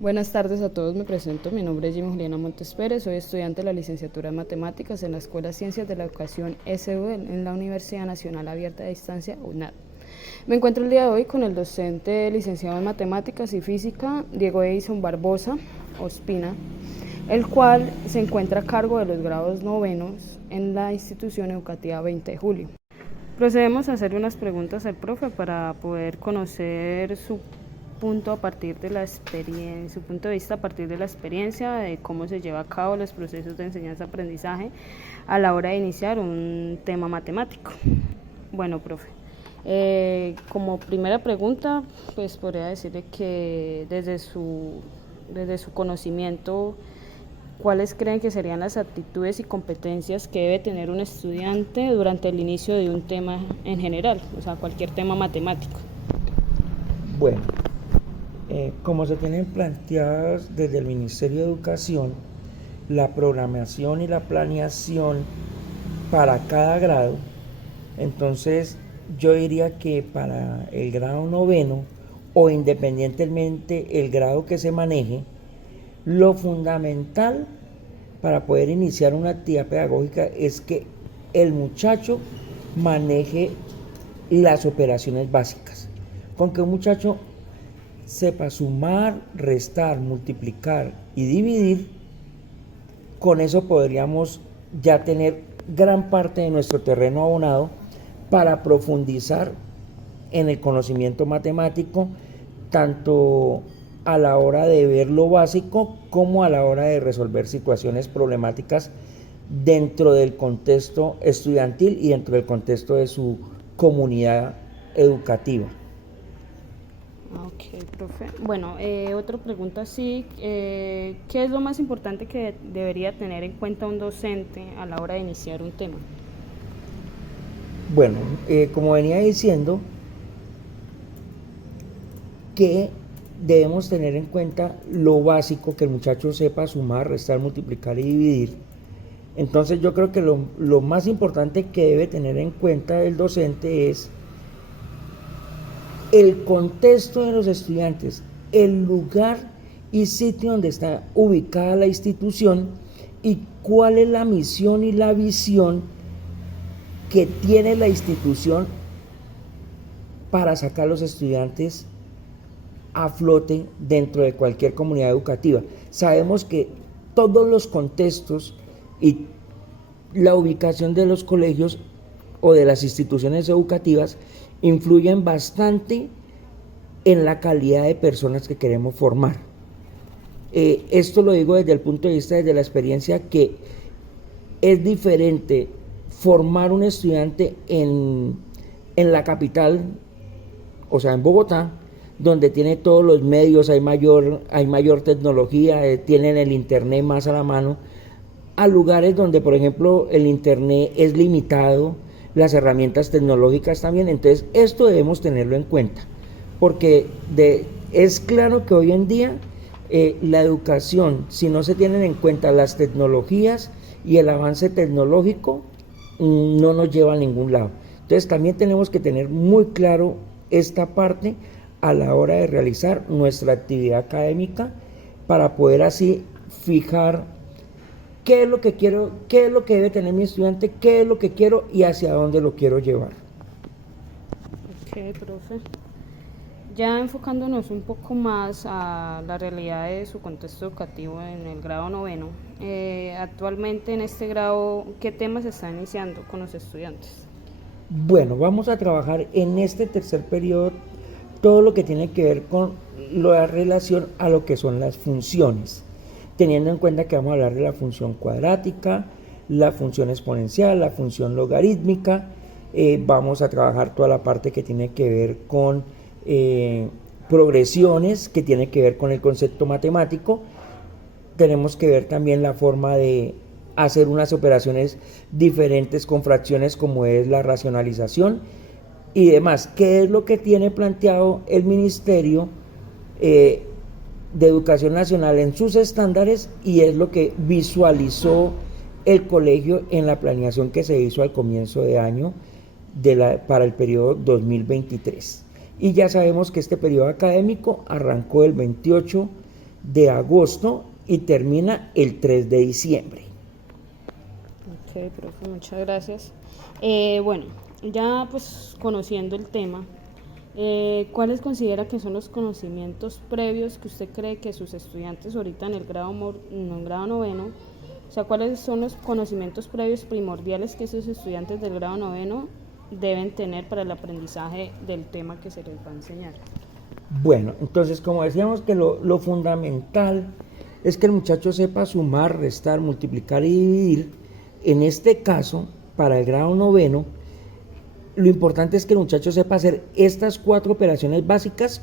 Buenas tardes a todos, me presento, mi nombre es Jimmy Juliana Montes Pérez, soy estudiante de la licenciatura en Matemáticas en la Escuela de Ciencias de la Educación SU en la Universidad Nacional Abierta de Distancia, UNAD. Me encuentro el día de hoy con el docente licenciado en Matemáticas y Física, Diego Edison Barbosa Ospina, el cual se encuentra a cargo de los grados novenos en la institución educativa 20 de julio. Procedemos a hacer unas preguntas al profe para poder conocer su punto a partir de la experiencia, su punto de vista a partir de la experiencia de cómo se lleva a cabo los procesos de enseñanza-aprendizaje a la hora de iniciar un tema matemático. Bueno, profe, como primera pregunta, pues podría decirle que desde su conocimiento, ¿cuáles creen que serían las actitudes y competencias que debe tener un estudiante durante el inicio de un tema en general, o sea, cualquier tema matemático? Bueno, como se tienen planteadas desde el Ministerio de Educación, la programación y la planeación para cada grado, entonces yo diría que para el grado noveno o independientemente el grado que se maneje, lo fundamental para poder iniciar una actividad pedagógica es que el muchacho maneje las operaciones básicas. Con que un muchacho sepa sumar, restar, multiplicar y dividir, con eso podríamos ya tener gran parte de nuestro terreno abonado para profundizar en el conocimiento matemático, tanto a la hora de ver lo básico como a la hora de resolver situaciones problemáticas dentro del contexto estudiantil y dentro del contexto de su comunidad educativa. Ok, profe. Bueno, otra pregunta sí, ¿qué es lo más importante que debería tener en cuenta un docente a la hora de iniciar un tema? Bueno, como venía diciendo, que debemos tener en cuenta lo básico, que el muchacho sepa sumar, restar, multiplicar y dividir. Entonces yo creo que lo más importante que debe tener en cuenta el docente es el contexto de los estudiantes, el lugar y sitio donde está ubicada la institución y cuál es la misión y la visión que tiene la institución para sacar a los estudiantes a flote dentro de cualquier comunidad educativa. Sabemos que todos los contextos y la ubicación de los colegios o de las instituciones educativas influyen bastante en la calidad de personas que queremos formar. Esto lo digo desde el punto de vista, desde la experiencia, que es diferente formar un estudiante en la capital, o sea, en Bogotá, donde tiene todos los medios, hay mayor tecnología, tienen el internet más a la mano, a lugares donde, por ejemplo, el internet es limitado, las herramientas tecnológicas también. Entonces esto debemos tenerlo en cuenta, porque es claro que hoy en día la educación, si no se tienen en cuenta las tecnologías y el avance tecnológico, no nos lleva a ningún lado. Entonces también tenemos que tener muy claro esta parte a la hora de realizar nuestra actividad académica, para poder así fijar qué es lo que quiero, qué es lo que debe tener mi estudiante, qué es lo que quiero y hacia dónde lo quiero llevar. Ok, profe. Ya enfocándonos un poco más a la realidad de su contexto educativo en el grado noveno, actualmente en este grado, ¿qué temas se están iniciando con los estudiantes? Bueno, vamos a trabajar en este tercer periodo todo lo que tiene que ver con la relación a lo que son las funciones, teniendo en cuenta que vamos a hablar de la función cuadrática, la función exponencial, la función logarítmica. Vamos a trabajar toda la parte que tiene que ver con progresiones, que tiene que ver con el concepto matemático. Tenemos que ver también la forma de hacer unas operaciones diferentes con fracciones, como es la racionalización y demás. ¿Qué es lo que tiene planteado el Ministerio de Educación Nacional en sus estándares, y es lo que visualizó el colegio en la planeación que se hizo al comienzo de año para el periodo 2023? Y ya sabemos que este periodo académico arrancó el 28 de agosto y termina el 3 de diciembre. Ok, profe, muchas gracias. Bueno, ya pues conociendo el tema, ¿cuáles considera que son los conocimientos previos que usted cree que sus estudiantes ahorita en el grado noveno, o sea, cuáles son los conocimientos previos primordiales que esos estudiantes del grado noveno deben tener para el aprendizaje del tema que se les va a enseñar? Bueno, entonces como decíamos que lo fundamental es que el muchacho sepa sumar, restar, multiplicar y dividir. En este caso, para el grado noveno, lo importante es que el muchacho sepa hacer estas 4 operaciones básicas,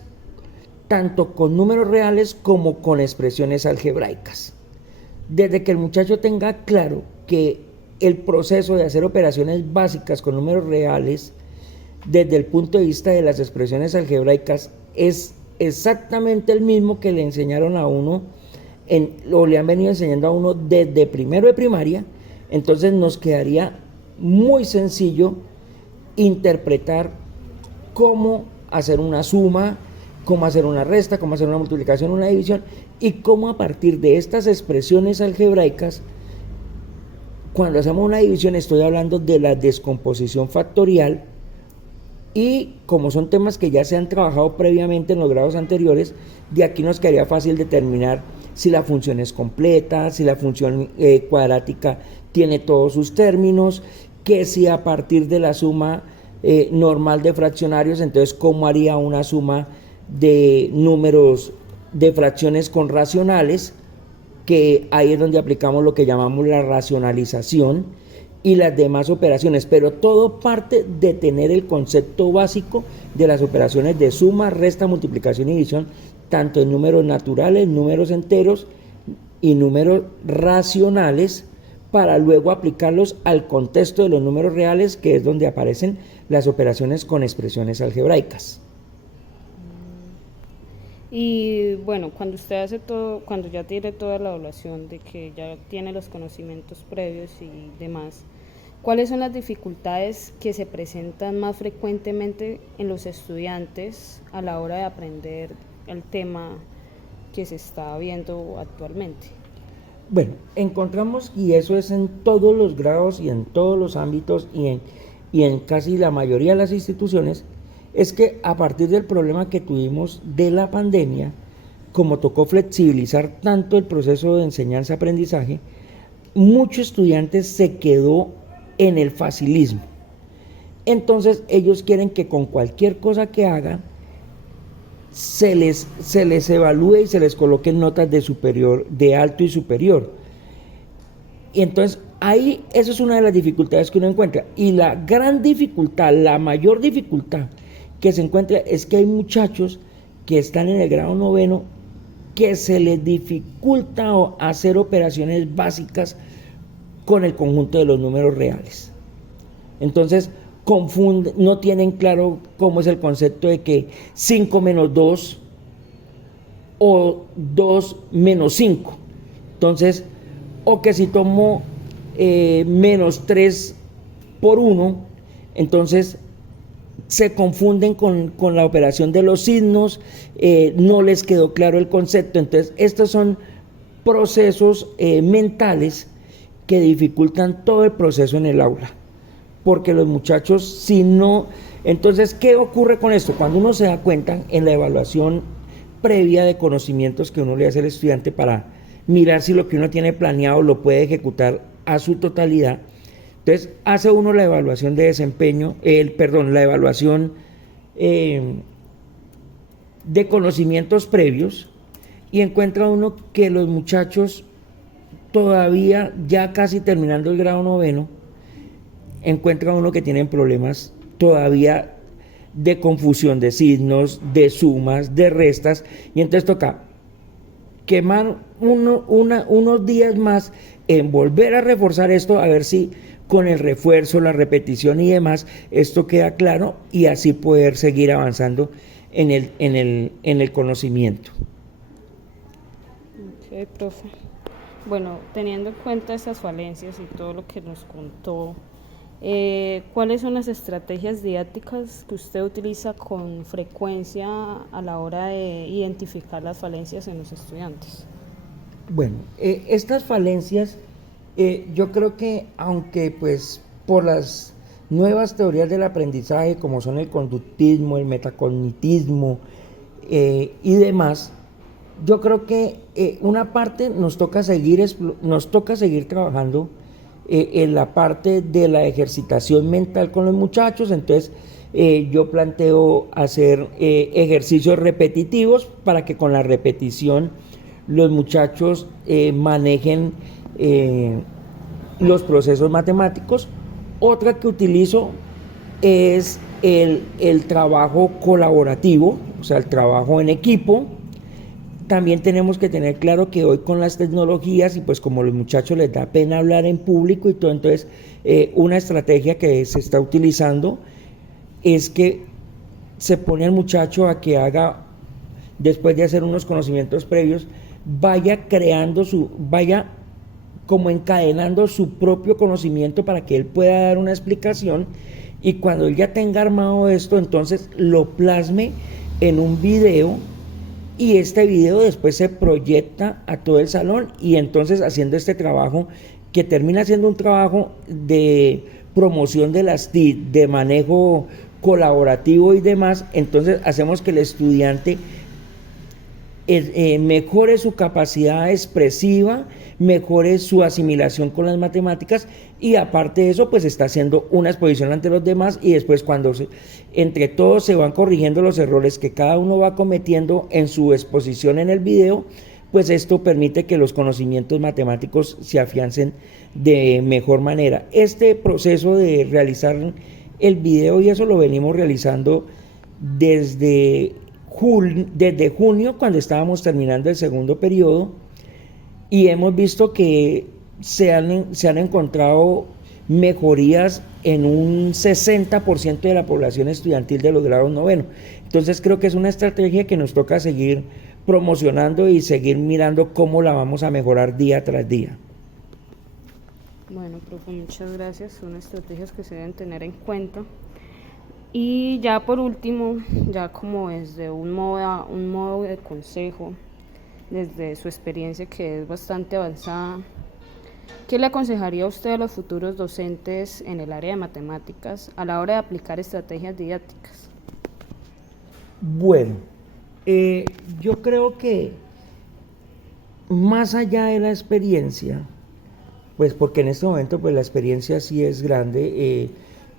tanto con números reales como con expresiones algebraicas. Desde que el muchacho tenga claro que el proceso de hacer operaciones básicas con números reales, desde el punto de vista de las expresiones algebraicas, es exactamente el mismo que le enseñaron a uno, o le han venido enseñando a uno desde primero de primaria, entonces nos quedaría muy sencillo interpretar cómo hacer una suma, cómo hacer una resta, cómo hacer una multiplicación, una división, y cómo a partir de estas expresiones algebraicas, cuando hacemos una división estoy hablando de la descomposición factorial, y como son temas que ya se han trabajado previamente en los grados anteriores, de aquí nos quedaría fácil determinar si la función es completa, si la función cuadrática tiene todos sus términos, que si a partir de la suma normal de fraccionarios, entonces cómo haría una suma de números de fracciones con racionales, que ahí es donde aplicamos lo que llamamos la racionalización y las demás operaciones, pero todo parte de tener el concepto básico de las operaciones de suma, resta, multiplicación y división, tanto en números naturales, números enteros y números racionales, para luego aplicarlos al contexto de los números reales, que es donde aparecen las operaciones con expresiones algebraicas. Y bueno, cuando usted hace todo, cuando ya tiene toda la evaluación de que ya tiene los conocimientos previos y demás, ¿cuáles son las dificultades que se presentan más frecuentemente en los estudiantes a la hora de aprender el tema que se está viendo actualmente? Bueno, encontramos, y eso es en todos los grados y en todos los ámbitos y en casi la mayoría de las instituciones, es que a partir del problema que tuvimos de la pandemia, como tocó flexibilizar tanto el proceso de enseñanza-aprendizaje, muchos estudiantes se quedó en el facilismo. Entonces ellos quieren que con cualquier cosa que hagan se les evalúe y se les coloquen notas de superior, de alto y superior. Y entonces ahí esa es una de las dificultades que uno encuentra. Y la gran dificultad, la mayor dificultad que se encuentra es que hay muchachos que están en el grado noveno que se les dificulta hacer operaciones básicas con el conjunto de los números reales. Entonces confunden, no tienen claro cómo es el concepto de que 5 menos 2 o 2 menos 5. Entonces, o que si tomo menos 3 por 1, entonces se confunden con la operación de los signos, no les quedó claro el concepto. Entonces, estos son procesos mentales que dificultan todo el proceso en el aula, porque los muchachos, si no, entonces, ¿qué ocurre con esto? Cuando uno se da cuenta en la evaluación previa de conocimientos que uno le hace al estudiante para mirar si lo que uno tiene planeado lo puede ejecutar a su totalidad, entonces hace uno la evaluación de desempeño, la evaluación de conocimientos previos, y encuentra uno que los muchachos todavía, ya casi terminando el grado noveno, encuentra uno que tienen problemas todavía de confusión de signos, de sumas, de restas, y entonces toca quemar unos días más en volver a reforzar esto, a ver si con el refuerzo, la repetición y demás, esto queda claro, y así poder seguir avanzando en el conocimiento. Ok, profe. Bueno, teniendo en cuenta esas falencias y todo lo que nos contó, ¿Cuáles son las estrategias didácticas que usted utiliza con frecuencia a la hora de identificar las falencias en los estudiantes? Bueno, estas falencias, yo creo que aunque pues por las nuevas teorías del aprendizaje como son el conductismo, el metacognitismo y demás, yo creo que una parte nos toca seguir trabajando en la parte de la ejercitación mental con los muchachos. Entonces yo planteo hacer ejercicios repetitivos para que con la repetición los muchachos manejen los procesos matemáticos. Otra que utilizo es el trabajo colaborativo, o sea, el trabajo en equipo. También tenemos que tener claro que hoy con las tecnologías y pues como a los muchachos les da pena hablar en público y todo, entonces una estrategia que se está utilizando es que se pone al muchacho a que haga, después de hacer unos conocimientos previos, vaya como encadenando su propio conocimiento para que él pueda dar una explicación, y cuando él ya tenga armado esto, entonces lo plasme en un video, y este video después se proyecta a todo el salón, y entonces haciendo este trabajo que termina siendo un trabajo de promoción de las TIC, de manejo colaborativo y demás, entonces hacemos que el estudiante mejore su capacidad expresiva, mejore su asimilación con las matemáticas, y aparte de eso pues está haciendo una exposición ante los demás, y después cuando entre todos se van corrigiendo los errores que cada uno va cometiendo en su exposición en el video, pues esto permite que los conocimientos matemáticos se afiancen de mejor manera. Este proceso de realizar el video, y eso lo venimos realizando desde junio, cuando estábamos terminando el segundo periodo, y hemos visto que se han encontrado mejorías en un 60% de la población estudiantil de los grados noveno. Entonces creo que es una estrategia que nos toca seguir promocionando y seguir mirando cómo la vamos a mejorar día tras día. Bueno, profe, muchas gracias. Son estrategias que se deben tener en cuenta. Y ya por último, ya como desde un modo de consejo, desde su experiencia que es bastante avanzada, ¿qué le aconsejaría a usted a los futuros docentes en el área de matemáticas a la hora de aplicar estrategias didácticas? Bueno, yo creo que más allá de la experiencia, pues porque en este momento pues la experiencia sí es grande,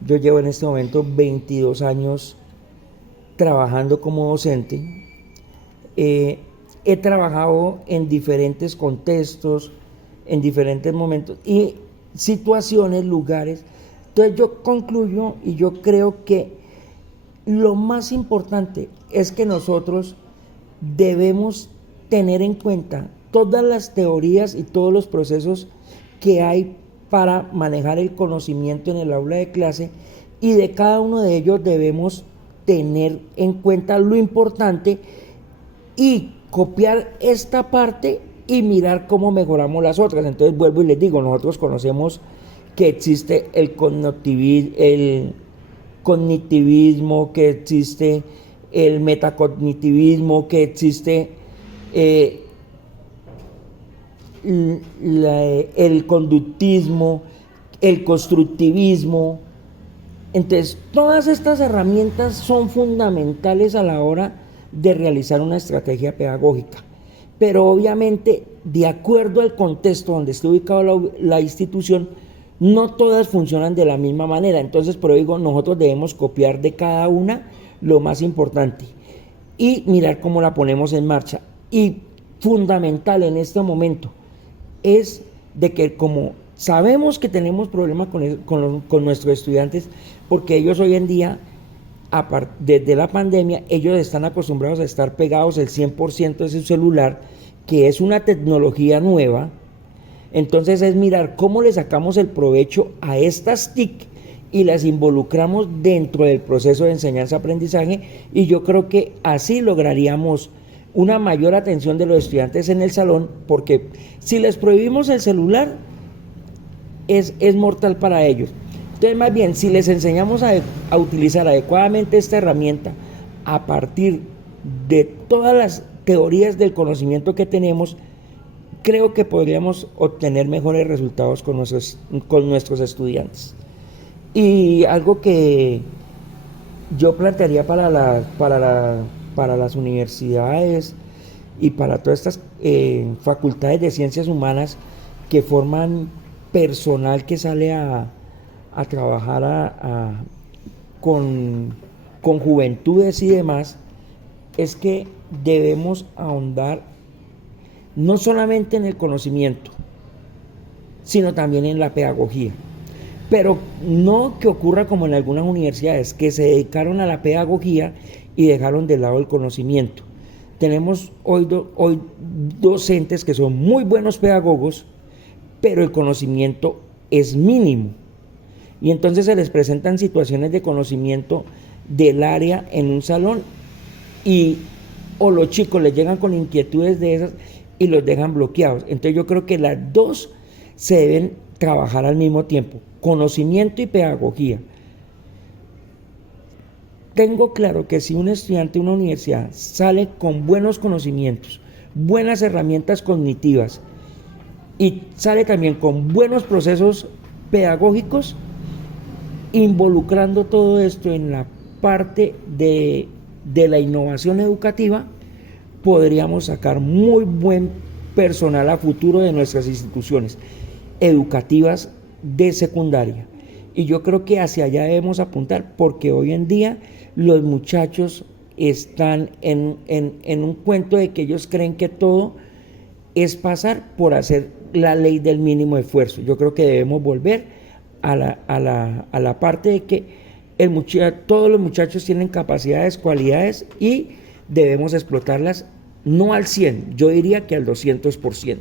yo llevo en este momento 22 años trabajando como docente. He trabajado en diferentes contextos, en diferentes momentos y situaciones, lugares. Entonces yo concluyo y yo creo que lo más importante es que nosotros debemos tener en cuenta todas las teorías y todos los procesos que hay para manejar el conocimiento en el aula de clase, y de cada uno de ellos debemos tener en cuenta lo importante y copiar esta parte y mirar cómo mejoramos las otras. Entonces vuelvo y les digo, nosotros conocemos que existe el cognitivismo, que existe el metacognitivismo, que existe el conductismo, el constructivismo. Entonces, todas estas herramientas son fundamentales a la hora de realizar una estrategia pedagógica, pero obviamente, de acuerdo al contexto donde esté ubicado la institución, no todas funcionan de la misma manera. Entonces, por eso digo, nosotros debemos copiar de cada una lo más importante y mirar cómo la ponemos en marcha. Y fundamental en este momento es de que, como sabemos que tenemos problemas con nuestros estudiantes, porque ellos hoy en día, desde la pandemia, ellos están acostumbrados a estar pegados el 100% de su celular, que es una tecnología nueva. Entonces es mirar cómo le sacamos el provecho a estas TIC y las involucramos dentro del proceso de enseñanza-aprendizaje, y yo creo que así lograríamos una mayor atención de los estudiantes en el salón, porque si les prohibimos el celular, es mortal para ellos. Entonces, más bien, si les enseñamos a utilizar adecuadamente esta herramienta a partir de todas las teorías del conocimiento que tenemos, creo que podríamos obtener mejores resultados con nuestros estudiantes. Y algo que yo plantearía para las universidades y para todas estas facultades de ciencias humanas que forman personal que sale a trabajar con juventudes y demás, es que debemos ahondar no solamente en el conocimiento, sino también en la pedagogía. Pero no que ocurra como en algunas universidades, que se dedicaron a la pedagogía y dejaron de lado el conocimiento. Tenemos hoy docentes que son muy buenos pedagogos, pero el conocimiento es mínimo. Y entonces se les presentan situaciones de conocimiento del área en un salón o los chicos les llegan con inquietudes de esas y los dejan bloqueados. Entonces yo creo que las dos se deben trabajar al mismo tiempo, conocimiento y pedagogía. Tengo claro que si un estudiante de una universidad sale con buenos conocimientos, buenas herramientas cognitivas y sale también con buenos procesos pedagógicos, involucrando todo esto en la parte de la innovación educativa, podríamos sacar muy buen personal a futuro de nuestras instituciones educativas de secundaria. Y yo creo que hacia allá debemos apuntar, porque hoy en día los muchachos están en un cuento de que ellos creen que todo es pasar por hacer la ley del mínimo esfuerzo. Yo creo que debemos volver a la parte de que todos los muchachos tienen capacidades, cualidades y debemos explotarlas no al 100, yo diría que al 200%.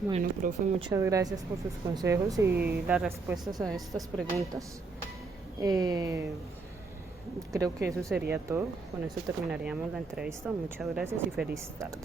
Bueno, profe, muchas gracias por sus consejos y las respuestas a estas preguntas. Creo que eso sería todo. Con eso terminaríamos la entrevista. Muchas gracias y feliz tarde.